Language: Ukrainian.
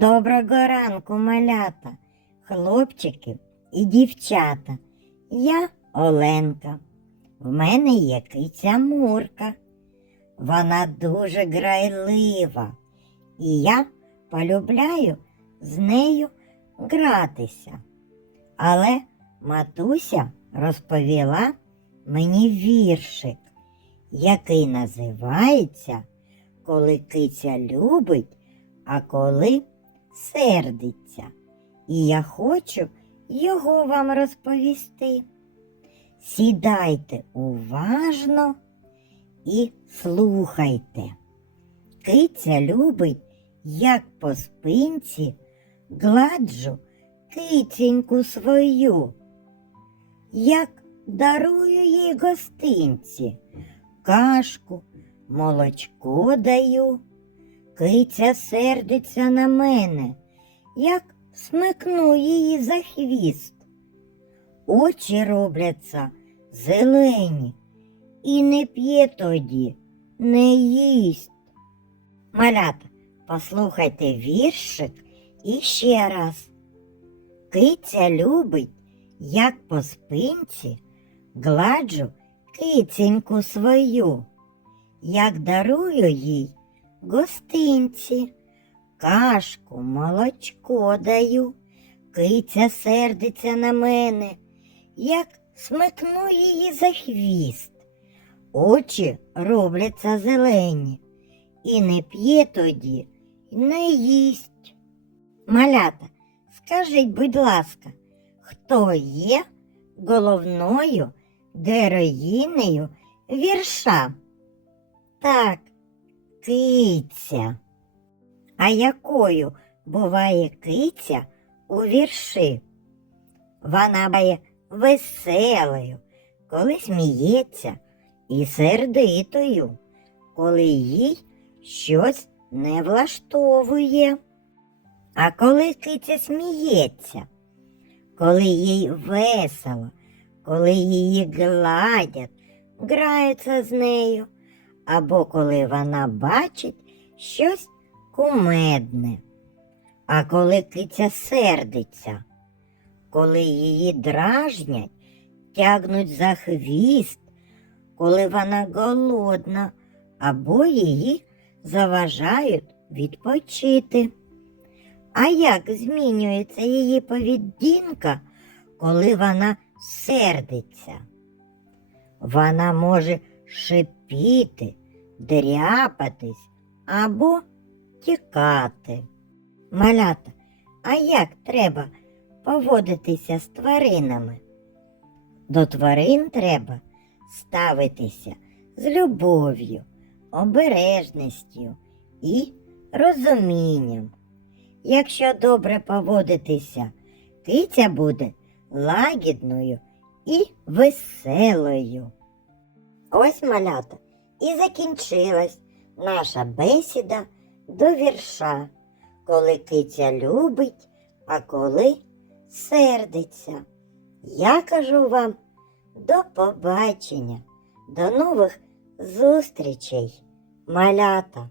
Доброго ранку, малята, хлопчики і дівчата. Я Оленка. В мене є киця Мурка. Вона дуже грайлива, і я полюбляю з нею гратися. Але матуся розповіла мені віршик, який називається Коли киця любить, а коли сердиться. І я хочу його вам розповісти. Сідайте уважно і слухайте. Киця любить, як по спинці гладжу киценьку свою, як дарую їй гостинці, кашку, молочко даю. Киця сердиться на мене, як смикну її за хвіст. Очі робляться зелені, і не п'є тоді, не їсть. Малята, послухайте віршик іще раз. Киця любить, як по спинці, гладжу киценьку свою, як дарую їй гостинці, кашку, молочко даю, киця сердиться на мене, як смикну її за хвіст. Очі робляться зелені, і не п'є тоді, не їсть. Малята, скажіть, будь ласка, хто є головною героїнею вірша? Так, киця. А якою буває киця у вірші? Вона буває веселою, коли сміється, і сердитою, коли їй щось не влаштовує. А коли киця сміється, коли їй весело, коли її гладять, граються з нею, або коли вона бачить щось кумедне. А коли киця сердиться, коли її дражнять, тягнуть за хвіст, коли вона голодна, або її заважають відпочити. А як змінюється її поведінка, коли вона сердиться? Вона може шипіти, дряпатись або тікати. Малята, а як треба поводитися з тваринами? До тварин треба ставитися з любов'ю, обережністю і розумінням. Якщо добре поводитися, киця буде лагідною і веселою. Ось малята і закінчилась наша бесіда до вірша, коли киця любить, а коли сердиться. Я кажу вам до побачення, до нових зустрічей, малята.